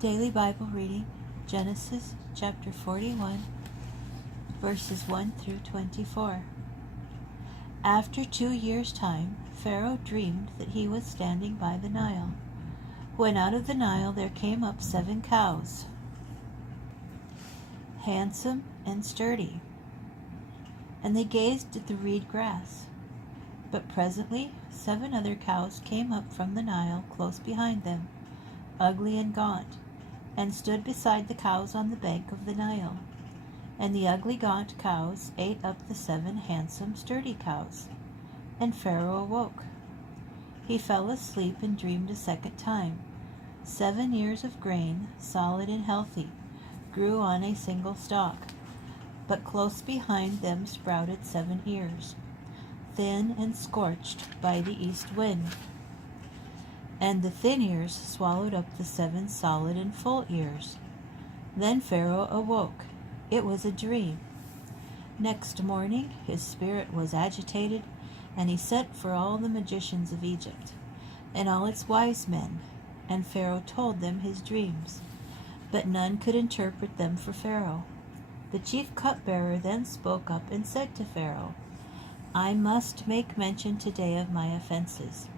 Daily Bible reading, Genesis chapter 41, verses 1 through 24. After 2 years' time, Pharaoh dreamed that he was standing by the Nile, when out of the Nile there came up 7 cows, handsome and sturdy, and they gazed at the reed grass. But presently 7 other cows came up from the Nile close behind them, ugly and gaunt, and stood beside the cows on the bank of the Nile. And the ugly gaunt cows ate up the 7 handsome sturdy cows. And Pharaoh awoke. He fell asleep and dreamed a second time. 7 ears of grain, solid and healthy, grew on a single stalk, but close behind them sprouted 7 ears, thin and scorched by the east wind. And the thin ears swallowed up the 7 solid and full ears. Then Pharaoh awoke. It was a dream. Next morning his spirit was agitated, and he sent for all the magicians of Egypt, and all its wise men, and Pharaoh told them his dreams. But none could interpret them for Pharaoh. The chief cupbearer then spoke up and said to Pharaoh, "I must make mention today of my offenses.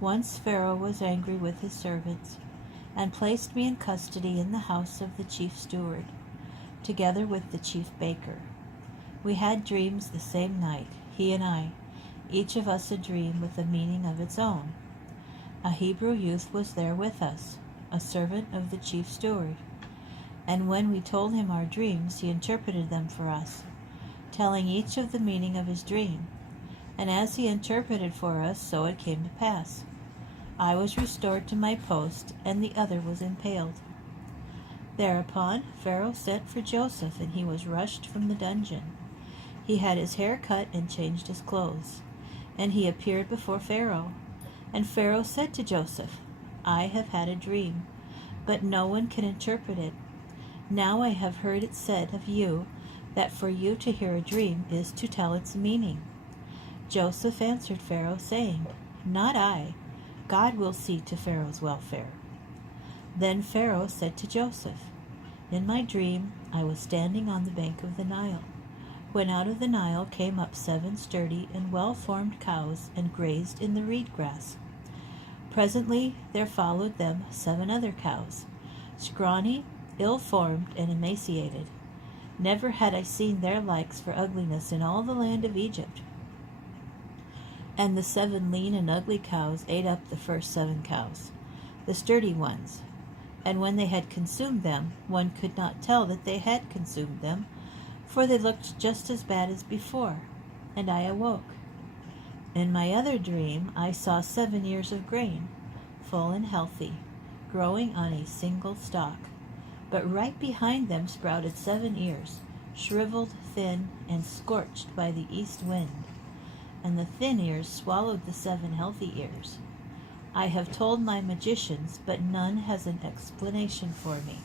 Once Pharaoh was angry with his servants, and placed me in custody in the house of the chief steward, together with the chief baker. We had dreams the same night, he and I, each of us a dream with a meaning of its own. A Hebrew youth was there with us, a servant of the chief steward, and when we told him our dreams, he interpreted them for us, telling each of the meaning of his dream. And as he interpreted for us, so it came to pass. I was restored to my post, and the other was impaled." Thereupon Pharaoh sent for Joseph, and he was rushed from the dungeon. He had his hair cut and changed his clothes, and he appeared before Pharaoh. And Pharaoh said to Joseph, "I have had a dream, but no one can interpret it. Now I have heard it said of you that for you to hear a dream is to tell its meaning." Joseph answered Pharaoh, saying, "Not I. God will see to Pharaoh's welfare." Then Pharaoh said to Joseph, "In my dream I was standing on the bank of the Nile, when out of the Nile came up 7 sturdy and well-formed cows and grazed in the reed grass. Presently there followed them 7 other cows, scrawny, ill-formed, and emaciated. Never had I seen their likes for ugliness in all the land of Egypt. And the 7 lean and ugly cows ate up the first 7 cows, the sturdy ones. And when they had consumed them, one could not tell that they had consumed them, for they looked just as bad as before. And I awoke. In my other dream I saw 7 ears of grain, full and healthy, growing on a single stalk. But right behind them sprouted 7 ears, shriveled, thin, and scorched by the east wind. And the thin ears swallowed the 7 healthy ears. I have told my magicians, but none has an explanation for me."